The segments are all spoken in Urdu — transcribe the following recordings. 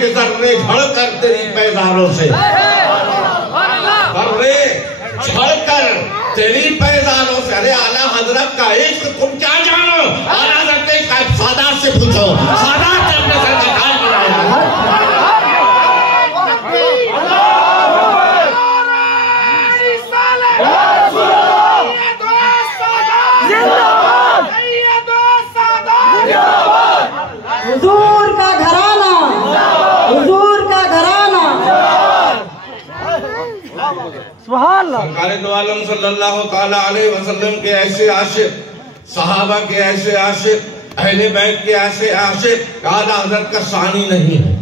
کہ ذرے جھڑ کر تیری پیداروں سے، ذرے جھڑ کر تیری پیداروں سے. ارے اعلیٰ حضرت کا عشق تم کیا جانو؟ اعلیٰ حضرت کے سادات سے پوچھو، سادات نے اپنے سر کا تاج بنایا. حضور کا گھرانہ، حضور کا گھرانہ. سبحان اللہ. سرکار دو عالم صلی اللہ تعالیٰ علیہ وسلم کے ایسے عاشق، صحابہ کے ایسے عاشق، اہل بیت کے ایسے عاشق، اعلیٰ حضرت کا ثانی نہیں ہے.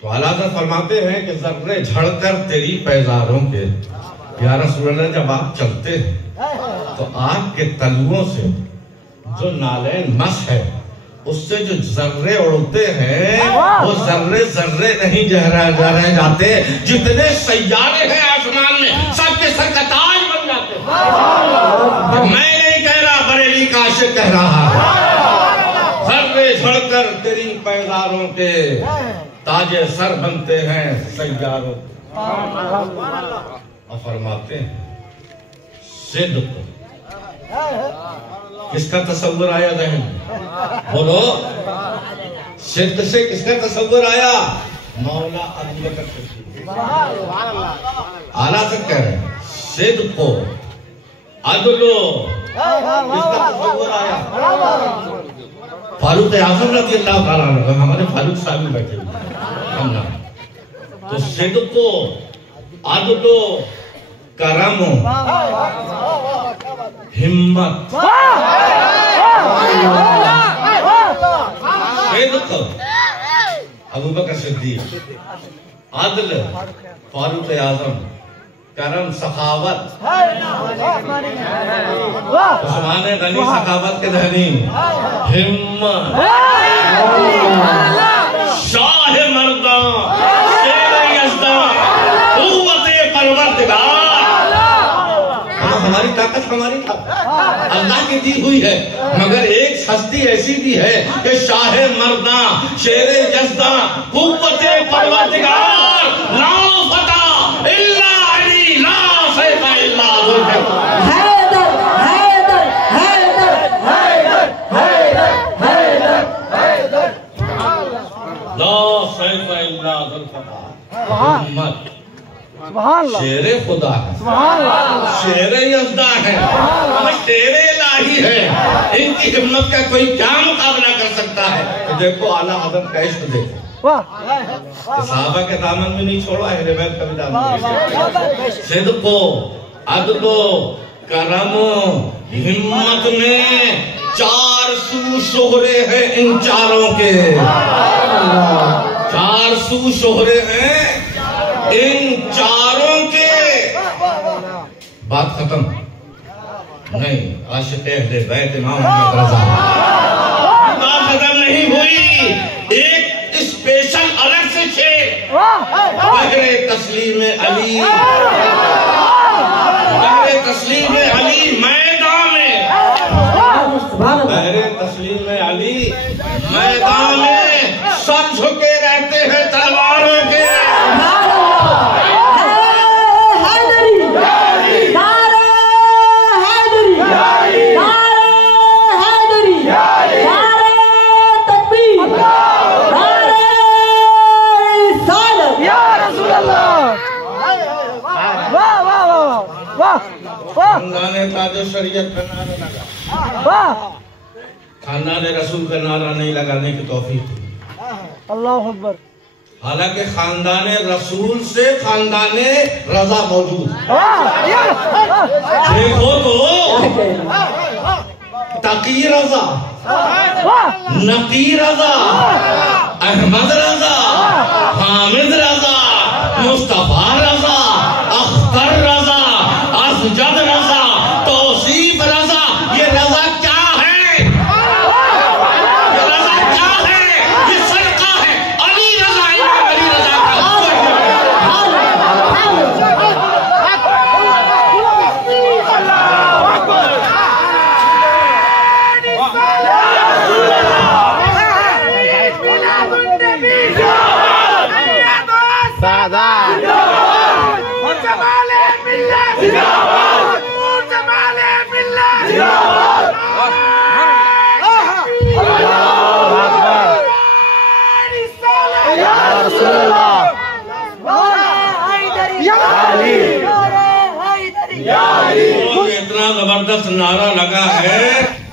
تو اعلیٰ حضرت فرماتے ہیں کہ ذرے جھڑ کر تیری پیزاروں کے. یا رسول اللہ جب آپ چلتے ہیں تو آپ کے تلووں سے جو نالین مس ہے اس سے جو ذرے اڑتے ہیں وہ ذرے ذرے نہیں رہ جاتے، جتنے سیارے ہیں آسمان میں سب کے سر کا تاج بن جاتے ہیں. میں نہیں کہہ رہا، بریلی کا عاشق کہہ رہا ہے. ذرے جھڑ کر تیری پیزاروں کے تاج سر بنتے ہیں سیاروں. اور فرماتے ہیں صدق. کس کا تصور آیا ذہن میں؟ بولو. صدق سے کس کا تصور آیا؟ مولا ابو بکر صدیق. اعلیٰ سے کہہ رہے ہیں صدق و عدل. کس کا تصور آیا؟ فاروق اعظم رضی اللہ تعالیٰ عنہ. ہمارے فاروق صاحب بھی بیٹھے ہوئے. تو صدق و عدل و کرم و ہمت. صدق ابو بکر صدیق، عدل فاروق اعظم، کرم سخاوت عثمان غنی سخاوت کے دھنی، ہمت شاہ مردان شیر یزدان قوت پروردگار. ہماری طاقت ہماری اللہ کی دی ہوئی ہے، مگر ایک ہستی ایسی بھی ہے کہ شاہ مرداں شیر یزداں قوت پروردگار. لا فتح الا علی، لا سیف الا ذوالفقار. حیدر حیدر حیدر حیدر حیدر حیدر حیدر. لا سیف الا ذوالفقار. محمد شیر خدا ہے، شیر یزداں ہے، شیر الہی ہے. ان کی ہمت کا کوئی کیا مقابلہ کر سکتا ہے؟ دیکھو اعلیٰ حضرت کا عشق دیکھو. صحابہ کے دامن میں نہیں چھوڑا، اہل بیت کا بھی دامن میں. صدق و عدل و کرم و ہمت میں 400 شہرے ہیں ان چاروں کے. 400 شہرے ہیں ان چاروں کے. بات ختم نہیں. عاشق اہل بیت امام محمد رضا بات ختم نہیں ہوئی. ایک اسپیشل الگ سے شعر بغیر تسلیم علی، بغیر تسلیم علی میدان میں، بغیر تسلیم علی میدان میں سر جھکے رہتے ہیں تلواروں کے. خاندان تاج شریعت کا نعرہ لگا، خاندان رسول کا نعرہ نہیں لگانے کی توفیق. اللہ اکبر. حالانکہ خاندان رسول سے خاندان رضا موجود. دیکھو تو تقی رضا، نقی رضا، احمد رضا، حامد رضا، مصطفیٰ رضا، اختر رضا، اسجد رضا، توصیف رضا. یہ رضا کیا ہے؟ یہ رضا کیا ہے؟ یہ صدقہ ہے. علی رضا، علی رضا کا اتنا زبردست نعرہ لگا ہے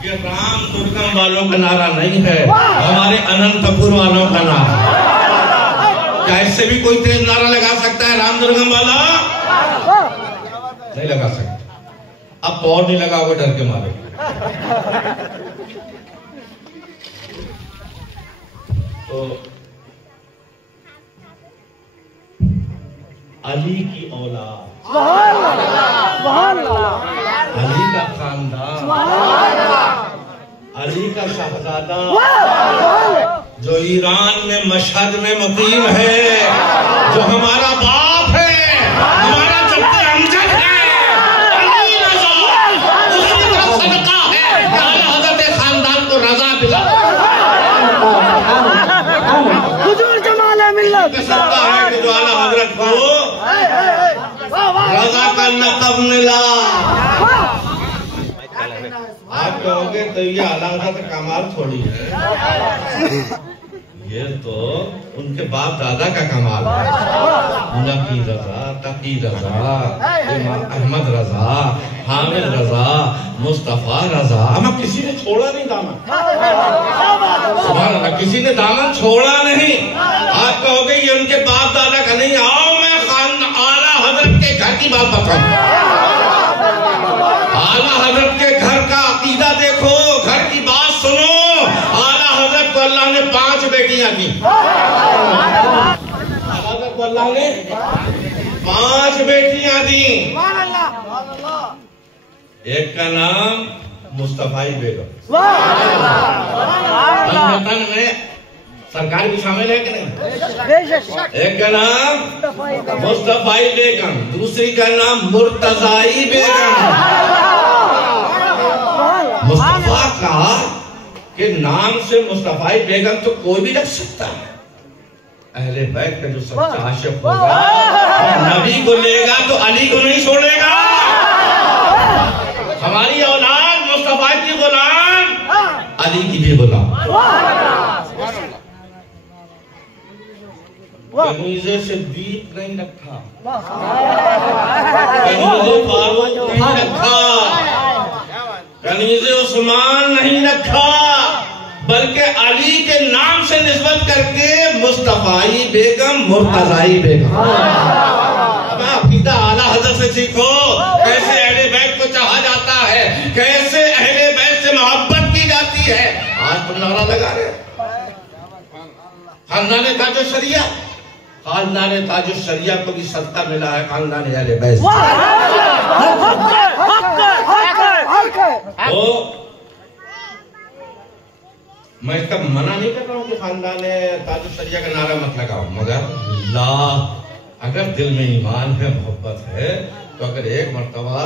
یہ رام دورگم والوں کا نعرہ نہیں ہے، ہمارے اننت پور والوں کا نعرہ۔ کیا اس سے بھی کوئی تیز نعرہ لگا سکتا ہے رام دورگم والا؟ نہیں لگا سکتا۔ اب تو اور نہیں لگا وہ ڈر کے مارے۔ تو علی کی اولاد، علی کا خاندان، علی کا شہزادہ جو ایران میں مشہد میں مقیم ہے، جو ہمارا باپ ہے، ہمارا جد امجد ہے، علی رضا، اسی کا صدقہ ہے کہ اعلیٰ حضرت خاندان کو رضا ملا۔ حضور جمال ملت صدقہ ہے کہ جو اعلیٰ حضرت کو رضا کا لقب ملا۔ آپ کہو گے تو یہ اعلیٰ حضرت کمال تھوڑی ہے، یہ تو ان کے باپ دادا کا کمال ہے۔ نقی رضا، تقی رضا، امام احمد رضا، حامد رضا، مصطفیٰ رضا، ہمیں کسی نے چھوڑا نہیں دامن۔ سبحان اللہ، کسی نے دامن چھوڑا نہیں۔ آپ کہو گے یہ ان کے باپ دادا کا نہیں، آؤ میں اعلیٰ حضرت کے گھر کی بات بتاؤں۔ اعلیٰ حضرت کے گھر کا عقیدہ دیکھو، گھر کی بات سنو۔ اعلیٰ حضرت کو اللہ نے 5 بیٹیاں دی۔ اعلیٰ حضرت کو اللہ نے 5 بیٹیاں دی۔ ایک کا نام مصطفیٰ بیگم، وطن میں سرکار بھی شامل ہے کہ نہیں؟ ایک کا نام مصطفیٰ بیگم، دوسری کا نام مرتضی بیگم۔ مصطفیٰ کہا کہ نام سے مصطفیٰ بیگم تو کوئی بھی رکھ سکتا ہے، اہل بیت کا جو سچا عاشق ہوگا نبی کو لے گا تو علی کو نہیں چھوڑے گا۔ ہماری اولاد مصطفیٰ کی غلام، علی کی بھی غلام۔ کنیزِ صدیق نہیں رکھا، کنیزِ فاروق نہیں رکھا، کنیزِ عثمان نہیں رکھا، بلکہ علی کے نام سے نسبت کر کے مصطفیٰ بیگم، مرتضی بیگم۔ اب عقیدہ اعلیٰ حضرت سے سیکھو، کیسے اہل بیت کو چاہا جاتا ہے، کیسے اہل بیت سے محبت کی جاتی ہے۔ آج تم نعرہ لگا رہے خاندان تاج الشریعہ، خاندان تاج الشریعہ کو بھی صدقہ ملا ہے خاندان اہل بیت سے۔ تو میں اس کا منع نہیں کر رہا ہوں کہ خاندان تاج الشریعہ کا نعرہ مت لگاؤ، مگر اگر دل میں ایمان ہے، محبت ہے، تو اگر 1 مرتبہ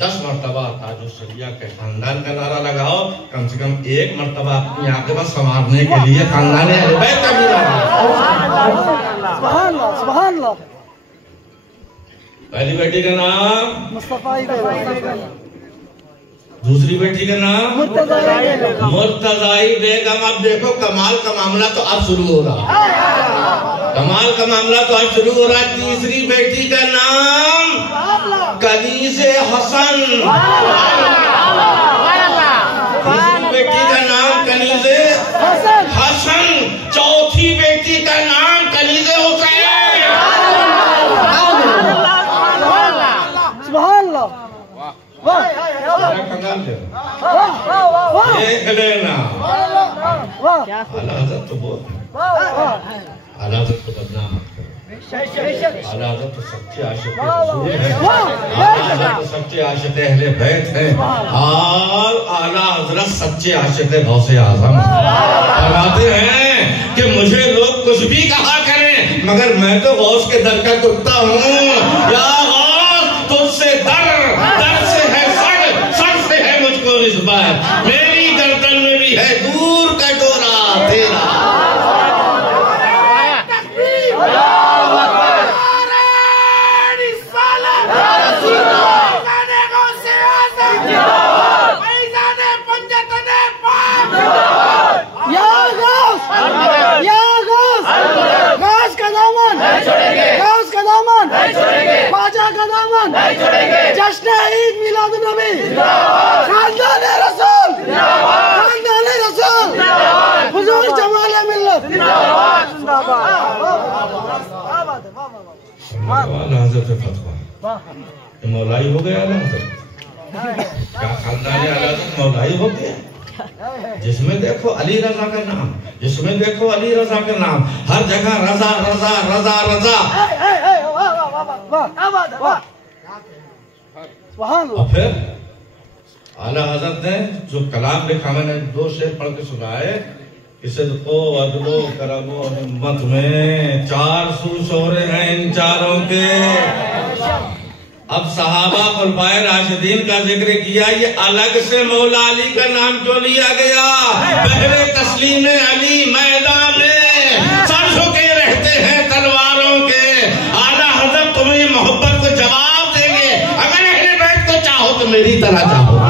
10 مرتبہ تاج الشریعہ کے خاندان کا نعرہ لگاؤ، کم سے کم 1 مرتبہ اپنی عاقبت سنوارنے کے لیے خاندان اہل بیت کا بھی نعرہ۔ سبحان اللہ۔ پہلی بیٹی کا نام مصطفیٰ بیگم، دوسری بیٹی کا نام مرتضی بیگم۔ اب دیکھو کمال کا معاملہ تو اب شروع ہو رہا، کمال کا معاملہ تو اب شروع ہو رہا۔ تیسری بیٹی کا نام کنیز حسن، تیسری بیٹی کا نام کنیز حسن، چوتھی بیٹی کا نام کنیز حسین۔ سبحان اللہ۔ دیکھ لینا، اعلیٰ حضرت تو بہت، اعلیٰ حضرت کو بدنام مت کرو، اعلیٰ حضرت تو سچے عاشق رسول ہے، اعلیٰ حضرت تو سچے عاشق اہل بیت ہے، اور اعلیٰ حضرت سچے عاشق غوث اعظم فرماتے ہیں کہ مجھے لوگ کچھ بھی کہا کریں مگر میں تو غوث کے در کا کتا ہوں۔ یا غوث تجھ سے در سے ہے سر سے ہے مجھ کو نسبت، میری گردن میں بھی ہے دور کا ڈورا تیرا۔ نہیں چھوڑیں گے جشن عید میلاد النبی خاندان رسول خاندان رسول حضور جمال ملت حضرت فتویٰ مولائی ہو گیا اعلیٰ حضرت کیا خاندان اعلیٰ حضرت مولائی ہو گیا جس میں دیکھو علی رضا کا نام جس میں دیکھو علی رضا کا نام ہر جگہ رضا رضا رضا رضا اور پھر اعلیٰ حضرت نے جو کلام لکھا میں نے 2 شعر پڑھ کے سنائے صدق و عدل و کرم و ہمت میں 4 سو شہرے ہیں ان چاروں کے اب صحابہ خلفائے راشدین کا ذکر کیا یہ الگ سے مولا علی کا نام کیوں لیا گیا پہلے تسلیم علی میدان میں سر جھکے رہتے ہیں تلواروں کے اعلیٰ حضرت تمہیں محبت کو جواب دیں گے اگر اہل بیت کو چاہو تو میری طرح چاہو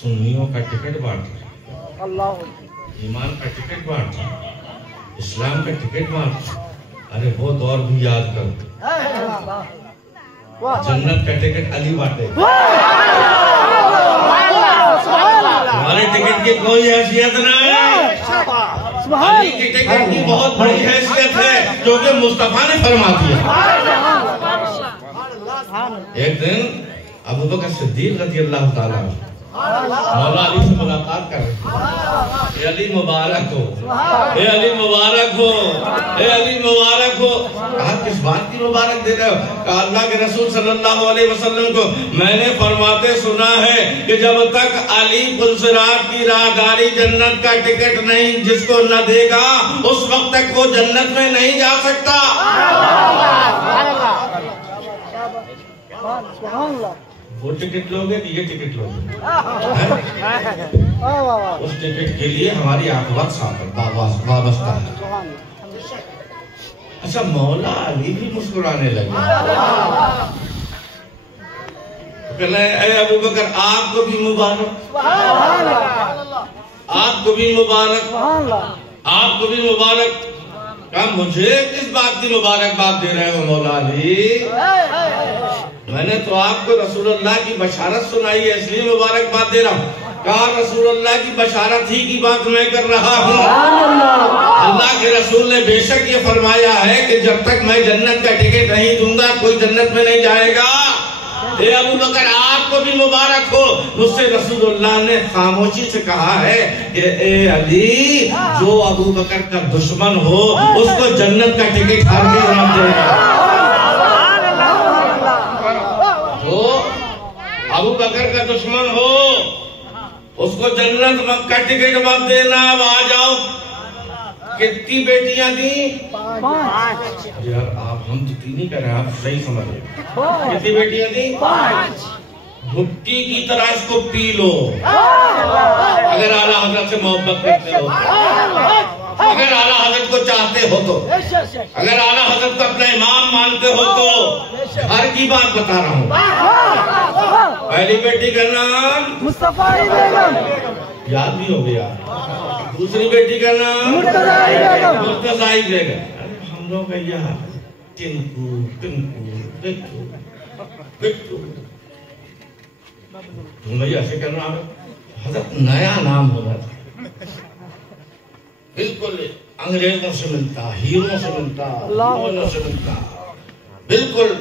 سنیوں کا ٹکٹ بانٹا ایمان کا ٹکٹ بانٹا اسلام کا ٹکٹ بانٹا ارے وہ دور بھی یاد کر جنت کا ٹکٹ علی بانٹے ہمارے ٹکٹ کی کوئی حیثیت نہیں علی کی ٹکٹ کی بہت بڑی حیثیت ہے جو کہ مصطفیٰ نے فرما دیا ایک دن ابو بکر صدیق رضی اللہ تعالیٰ مولا علی سے ملاقات کر رہے اے علی مبارک ہو اے علی مبارک ہو اے علی مبارک ہو کہا کس بات کی مبارک دے رہے ہو کہا اللہ کے رسول صلی اللہ علیہ وسلم کو میں نے فرماتے سنا ہے کہ جب تک علی پلصراط کی راہداری جنت کا ٹکٹ نہیں جس کو نہ دے گا اس وقت تک وہ جنت میں نہیں جا سکتا سبحان اللہ وہ ٹکٹ لوگے کہ یہ ٹکٹ لوگے اس ٹکٹ کے لیے ہماری عاقبت وابستہ ہے اچھا مولا علی بھی مسکرانے لگے کہنے اے ابو بکر آپ کو بھی مبارک آپ کو بھی مبارک آپ کو بھی مبارک کہا مجھے کس بات کی مبارکباد دے رہے ہو مولا علی میں نے تو آپ کو رسول اللہ کی بشارت سنائی ہے اس لیے مبارکباد دے رہا ہوں کہا رسول اللہ کی بشارت ہی کی بات میں کر رہا ہوں اللہ کے رسول نے بے شک یہ فرمایا ہے کہ جب تک میں جنت کا ٹکٹ نہیں دوں گا کوئی جنت میں نہیں جائے گا اے ابو بکر آپ کو بھی مبارک ہو مجھ سے رسول اللہ نے خاموشی سے کہا ہے کہ اے علی جو ابو بکر کا دشمن ہو اس کو جنت کا ٹکٹ ہرگز نہ دے گا ابو بکر کا دشمن ہو اس کو جنت کا ٹکٹ مت دینا اب آ جاؤ کتنی بیٹیاں دیں 5 یار آپ ہم تو 3 ہی کر رہے ہیں آپ صحیح سمجھ رہے کتنی بیٹیاں دیں 5 بھٹی کی طرح اس کو پی لو اگر اعلیٰ حضرت سے محبت کرتے ہو اگر اعلیٰ حضرت کو چاہتے ہو تو اگر اعلیٰ حضرت کو اپنا امام مانتے ہو تو ہر کی بات بتا رہا ہوں پہلی بیٹی کا نام مصطفیٰ بیگم یاد بھی ہو گیا دوسری بیٹی کا نام مرتضی بیگم ہم لوگ کا یہ ٹنکو ٹنکو بٹو بٹو بھائی ایسے کرنا حضرت نیا نام ہونا تھا بالکل انگریزوں سے ملتا ہیروں سے ملتا ہیروئنوں سے ملتا بالکل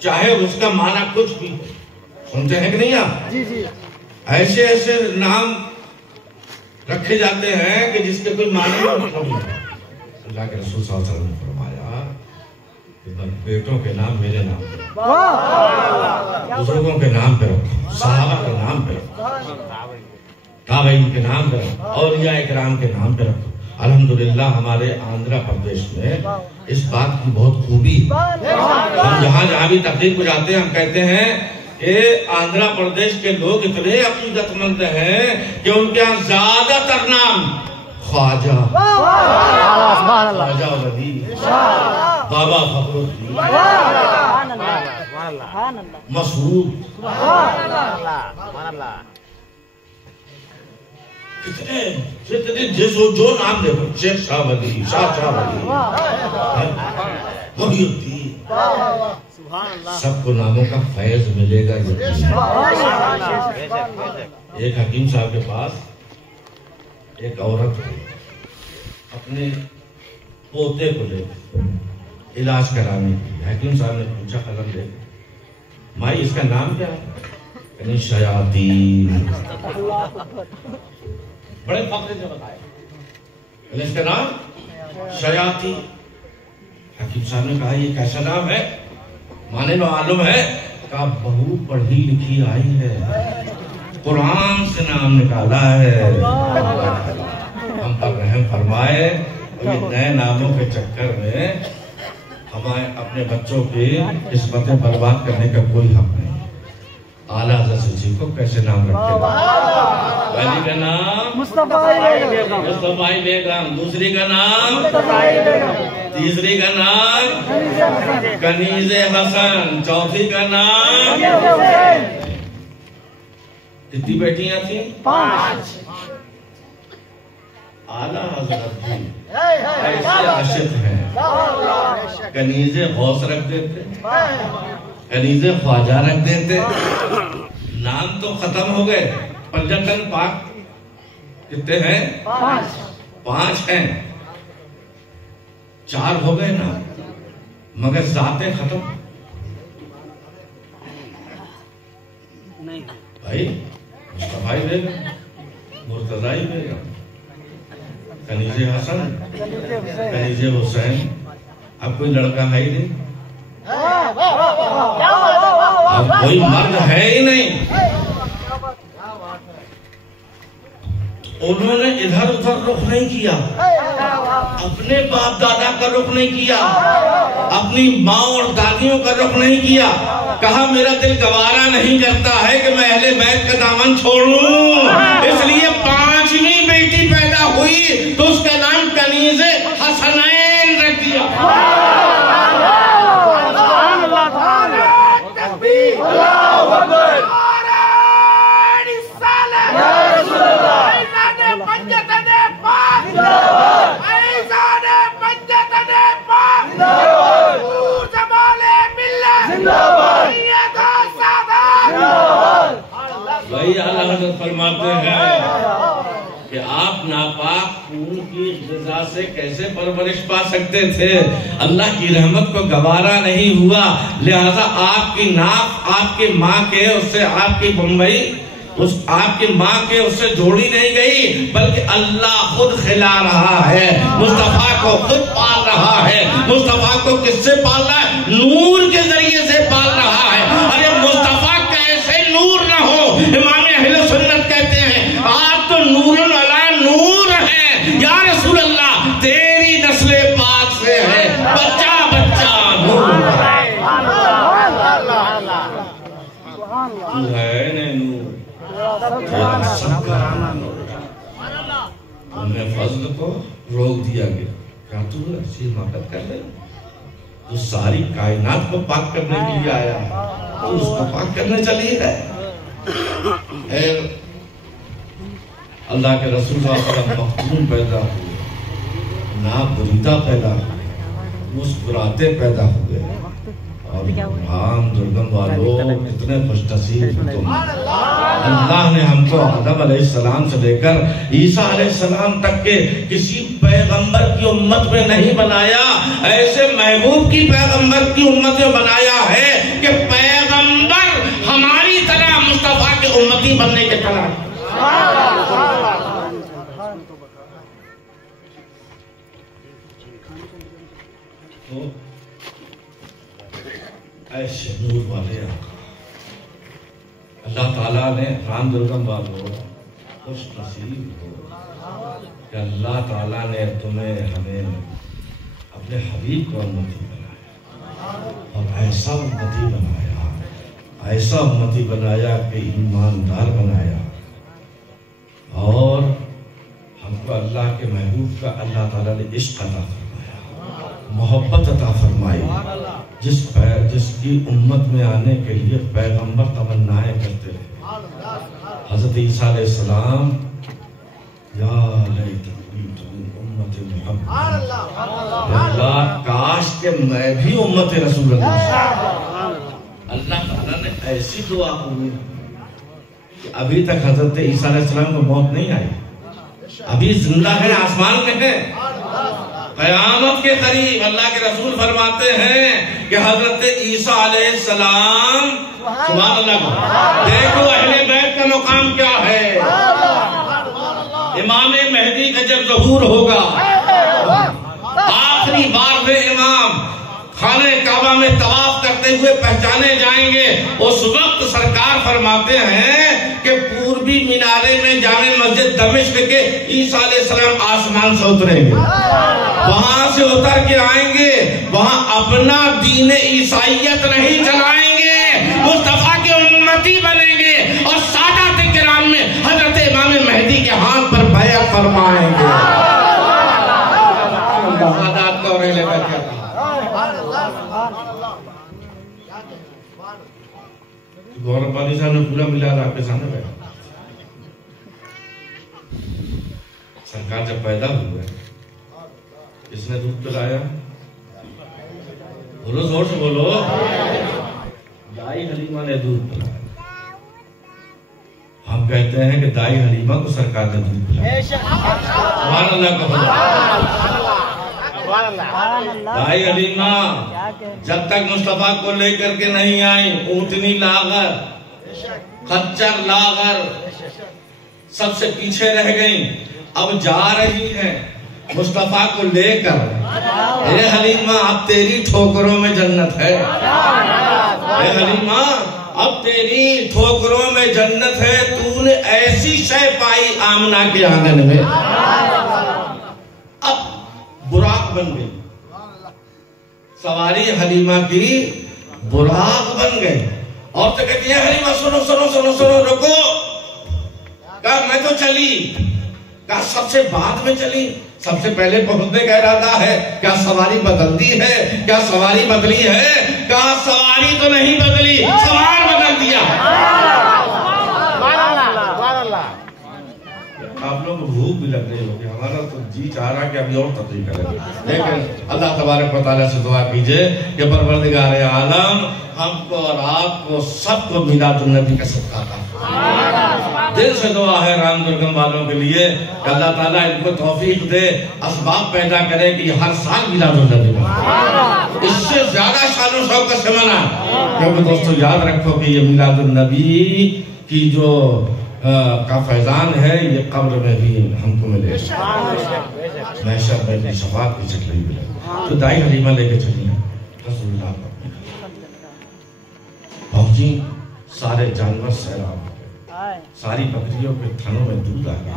چاہے اس کا معنی کچھ بھی سنتے ہیں کہ نہیں آپ جی جی ایسے ایسے نام رکھے جاتے ہیں کہ جس کے کوئی معنی نہیں اللہ کے رسول صلی اللہ علیہ وسلم نے فرمایا کہ بیٹوں کے نام میرے نام پہ بزرگوں کے نام پہ رکھو صحابہ کے نام پہ رکھو تابعین کے نام پہ رکھو اولیاء کرام کے نام پہ رکھو الحمدللہ ہمارے آندھرا پردیش میں اس بات کی بہت خوبی ہم جہاں جہاں بھی تقریب کو جاتے ہیں ہم کہتے ہیں کہ آندھرا پردیش کے لوگ اتنے عقیدت مند ہیں کہ ان کے یہاں زیادہ تر نام خواجہ، خواجہ ولی، بابا فخر الدین، مسعود، کتنے جو نام دے شیخ شاہ ولی، شاہ ولی، محی الدین، سب کو ناموں کا فیض ملے گا۔ ایک حکیم صاحب کے پاس ایک عورت اپنے پوتے کو لے علاج کرانے کی، حکیم صاحب نے پوچھا قلم لے، مائی اس کا نام کیا ہے؟ یعنی شیاطین، بڑے فخر سے بتایا اس کا نام شیاطین۔ حکیم صاحب نے کہا یہ کیسا نام ہے؟ مانے معلوم ہے؟ کہا بہو پڑھی لکھی آئی ہے، قرآن سے نام نکالا ہے، ہم پر رحم فرمائے۔ اور یہ نئے ناموں کے چکر میں ہمیں اپنے بچوں کی قسمتیں برباد کرنے کا کوئی حق نہیں۔ اعلیٰ حضرت سے سیکھو کیسے نام رکھتے ہیں۔ پہلی کا نام مصطفی بیگم، دوسری کا نام، تیسری کا نام کنیز حسن، چوتھی کا نام، کتنی بیٹیاں تھیں؟ 5۔ اعلیٰ حضرت جی ایسے عاشق ہیں، کنیز غوث رکھ دیتے، کنیز خواجہ رکھ دیتے، نام تو ختم ہو گئے۔ پنجتن پاک کتنے ہیں؟ 5 ہیں، 4 ہو گئے نا، مگر ذاتیں ختم بھائی۔ مصطفی بیگم، مرتضی بیگم، کنیز حسن، کنیز حسین، اب کوئی لڑکا ہے ہی نہیں، اب کوئی مرد ہے ہی نہیں۔ انہوں نے ادھر ادھر رخ نہیں کیا، اپنے باپ دادا کا رخ نہیں کیا، اپنی ماں اور دادیوں کا رخ نہیں کیا، کہا میرا دل گوارا نہیں کرتا ہے کہ میں اہل بیت کا دامن چھوڑوں، اس لیے 5ویں بیٹی پیدا ہوئی تو اس کا نام کنیز حسنین رکھ دیا۔ بھائی اعلیٰ حضرت فرماتے ہیں کہ آپ ناپاک خون کی غذا سے کیسے پرورش پا سکتے تھے؟ اللہ کی رحمت کو گوارا نہیں ہوا، لہذا آپ کی ناک آپ کی ماں کے اس سے آپ کی بمبئی آپ کی ماں کے اس سے جوڑی نہیں گئی، بلکہ اللہ خود کھلا رہا ہے، مصطفیٰ کو خود پال رہا ہے۔ مصطفیٰ کو کس سے پال رہا ہے؟ نور کے ذریعے سے پال رہا ہے۔ ارے مصطفیٰ کیسے نور نہ ہو؟ امام اہل سنت کہتے ہیں آپ تو نور علی نور ہیں، یا رسول اللہ تیری نسل پاک سے ہے بچہ بچہ نور ہے، تو ہے نور انہیں فضل کو روک دیا گیا، کیا تو ایسی حماقت کر لے؟ تو ساری کائنات کو پاک کرنے کے لیے آیا ہے، تو اس کو پاک کرنے چلی ہے۔ اللہ کے رسول صلی اللہ علیہ وسلم مختون پیدا ہوئے، نابریدہ پیدا ہوئے، مسکراتے پیدا ہوئے، اور رام درگم والوں کتنے خوش نصیب تم۔ اللہ نے ہم کو آدم علیہ السلام سے لے کر عیسیٰ علیہ السلام تک کے کسی پیغمبر کی امت میں نہیں بنایا، ایسے محبوب کی پیغمبر کی امت میں بنایا ہے کہ پیغمبر ہماری طرح مصطفیٰ کے امتی بننے کے طرح۔ ایسے نور والے آقا اللہ تعالیٰ نے رام درگم والوں خوش نصیب ہو کہ اللہ تعالیٰ نے تمہیں ہمیں اپنے حبیب کو امتی بنایا، اور ایسا امتی بنایا ایسا امتی بنایا کہ ایماندار بنایا، اور ہم کو اللہ کے محبوب کا اللہ تعالیٰ نے عشق عطا فرمایا، محبت عطا فرمائی، جس کی امت میں آنے کے لیے پیغمبر تمنائیں کرتے رہے۔ حضرت عیسیٰ علیہ السلام، یا لیتنی امت محمد، اللہ کاش کہ میں بھی امت رسول اللہ تعالیٰ نے ایسی دعا قبول کہ ابھی تک حضرت عیسیٰ علیہ السلام کو موت نہیں آئی، ابھی زندہ ہے، آسمان میں ہے۔ قیامت کے قریب اللہ کے رسول فرماتے ہیں کہ حضرت عیسیٰ علیہ السلام، سبحان اللہ کو دیکھو اہل بیت کا مقام کیا ہے، امام مہدی کا جب ظہور ہوگا، آخری بار میں امام خانہ کعبہ میں طواف کرتے ہوئے پہچانے جائیں گے، اس وقت سرکار فرماتے ہیں کہ پوربی مینارے میں جامع مسجد دمشق کے عیسیٰ علیہ السلام آسمان سے اتریں گے، وہاں سے اتر کے آئیں گے، وہاں اپنا دین عیسائیت نہیں چلائیں گے، مصطفیٰ کے امتی بنیں گے، اور سادات کرام میں حضرت امام مہدی کے ہاتھ پر بیعت فرمائیں گے۔ سادات کو رہے لے کر کیا گورنر پانی صاحب نے پورا ملا آپ کے سامنے بیٹھا۔ سرکار جب پیدا ہوئے، کس نے دودھ پلایا؟ بولو، زور سے بولو۔ دائی حلیمہ نے دودھ پلایا۔ ہم کہتے ہیں کہ دائی حلیمہ کو سرکار نے دودھ پلایا۔ سبحان اللہ کا بولو۔ دائی حلیمہ جب تک مصطفیٰ کو لے کر کے نہیں آئیں، اونٹنی لاغر، خچر لاغر، سب سے پیچھے رہ گئیں، اب جا رہی ہیں مصطفیٰ کو لے کر۔ اے حلیمہ اب تیری ٹھوکروں میں جنت ہے، اے حلیمہ اب تیری ٹھوکروں میں جنت ہے، تو نے ایسی شے پائی آمنہ کے آنگن میں۔ اب براق بن گئی، سواری حلیمہ کی براق بن گئی، اور تو کہتی ہے حلیمہ سنو سنو سنو سنو رکو، کہا میں تو چلی، کہا سب سے بعد میں چلی، سب سے پہلے پہنچنے کا ارادہ ہے، کیا سواری بدل دی ہے؟ کیا سواری بدلی ہے؟ کہا سواری تو نہیں بدلی، سوار بدل دیا۔ آپ لوگ کو بھوک بھی لگ رہی ہوگی، ہمارا تو جی چاہ رہا کہ ابھی اور تقریر کریں، لیکن اللہ تبارک و تعالیٰ سے دعا کیجئے کہ پروردگار عالم ہم کو اور آپ کو سب کو میلاد النبی کا صدقہ عطا۔ دل سے دعا ہے رام درگم والوں کے لیے کہ اللہ تعالیٰ ان کو توفیق دے، اسباب پیدا کرے کہ ہر سال میلاد النبی میں اس سے زیادہ شان و شوکت سے منائیں، کیونکہ دوستو یاد رکھو کہ یہ میلاد النبی کی جو کا فیضان ہے، یہ قبر میں بھی ہم کو ملے، محشر میں بھی شفاعت کی شکل ملے۔ تو دائی حلیمہ لے کے چلی رسول اللہ پر پہنچی، سارے جانور سیراب ہو گئے، ساری بکریوں کے تھنوں میں دودھ آ گیا۔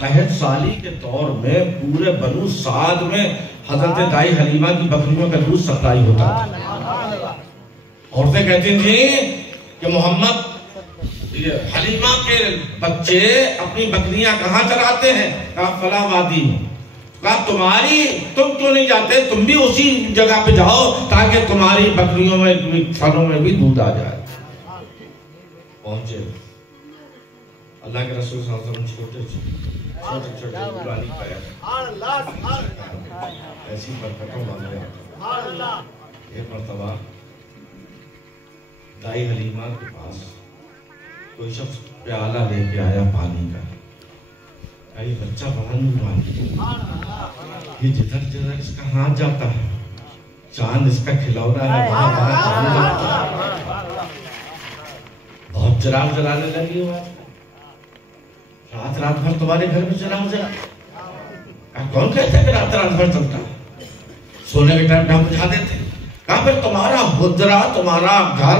قحط سالی کے دور میں پورے بنو سعد میں حضرت دائی حلیمہ کی بکریوں کا دودھ سپلائی ہوتا تھا۔ عورتیں کہتی تھیں کہ محمد حلیمہ کے بچے اپنی بکریاں کہاں چراتے ہیں؟ کہا فلاں وادی میں۔ کہا تم کیوں نہیں جاتے؟ تم بھی اسی جگہ پہ جاؤ تاکہ تمہاری بکریوں میں تھنوں میں بھی دودھ آ جائے۔ پہنچے اللہ کے رسول صلی اللہ علیہ وسلم، چھوٹے پرانی پیر، ایسی برکتوں والے۔ ایک مرتبہ دائی حلیمہ کے پاس کوئی شخص پیالہ لے کے آیا پانی کا، یہ بچہ بڑا نورانی، یہ جدھر جدھر اس کا ہاتھ جاتا ہے چاند اس کا کھلونا ہے، بہت چراغ جلانے لگی ہوا، رات رات بھر تمہارے گھر میں چراغ جلا؟ کون کہتا ہے کہ رات رات بھر چلتا؟ سونے کے ٹائم پہ ہم بجھا دیتے۔ کہا پھر تمہارا حجرہ، تمہارا گھر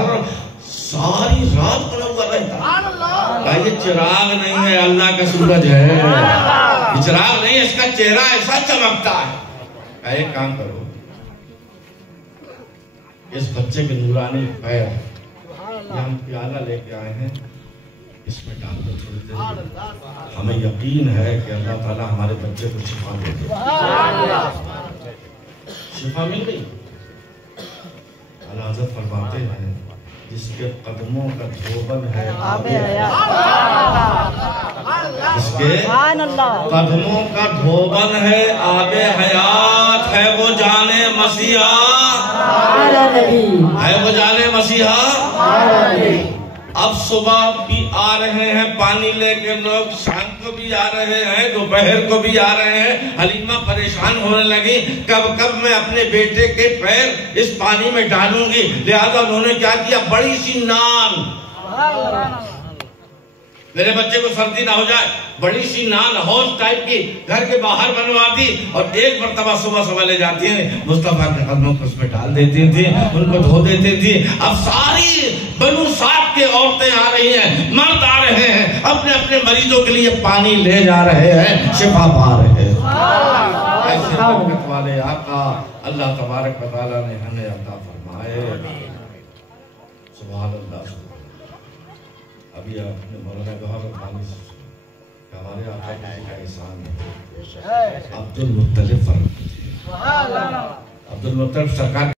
ساری رات بنا ہوا رہتا۔ کہا یہ چراغ نہیں ہے، اللہ کا سورج ہے، یہ چراغ نہیں ہے، اس کا چہرہ ایسا چمکتا ہے۔ کہا ایک کام کرو، اس بچے کے نورانی پیر یہ ہم پیالہ لے کے آئے ہیں، اس میں ڈال دو تھوڑی دیر، ہمیں یقین ہے کہ اللہ تعالیٰ ہمارے بچے کو شفا دے دے۔ شفا مل گئی۔ اعلیٰ حضرت فرماتے ہیں جس کے قدموں کا دھوبن ہے آب حیات، جس کے قدموں کا دھوبن ہے آب حیات، ہے وہ جان مسیحا، ہے وہ جان مسیحا۔ اب صبح بھی آ رہے ہیں پانی لے کے لوگ، شام کو بھی آ رہے ہیں، دوپہر کو بھی آ رہے ہیں۔ حلیمہ پریشان ہونے لگی، کب میں اپنے بیٹے کے پیر اس پانی میں ڈالوں گی، لہذا انہوں نے کیا کیا، بڑی سی نان، میرے بچے کو سردی نہ ہو جائے، بڑی سی نان حوض ٹائپ کی گھر کے باہر بنوا دی اور ایک مرتبہ صبح لے جاتی ہیں، مصطفیٰ کے قدموں کو اس میں ڈال دیتی تھی، ان کو دھو دیتی تھی۔ اب ساری بنو سعد کے عورتیں آ رہی ہیں، مرد آ رہے ہیں، اپنے اپنے مریضوں کے لیے پانی لے جا رہے ہیں، شفا پا رہے ہیں۔ ایسے برکت والے آقا اللہ تبارک و تعالیٰ نے ہمیں عطا فرمائے۔ سبحان اللہ۔ ابھی اپنے مولانا گوہر ربانی سے کہ ہمارے آقا کا احسان ہے، عبد المطلب فرماتے ہیں، عبد المطلب سرکار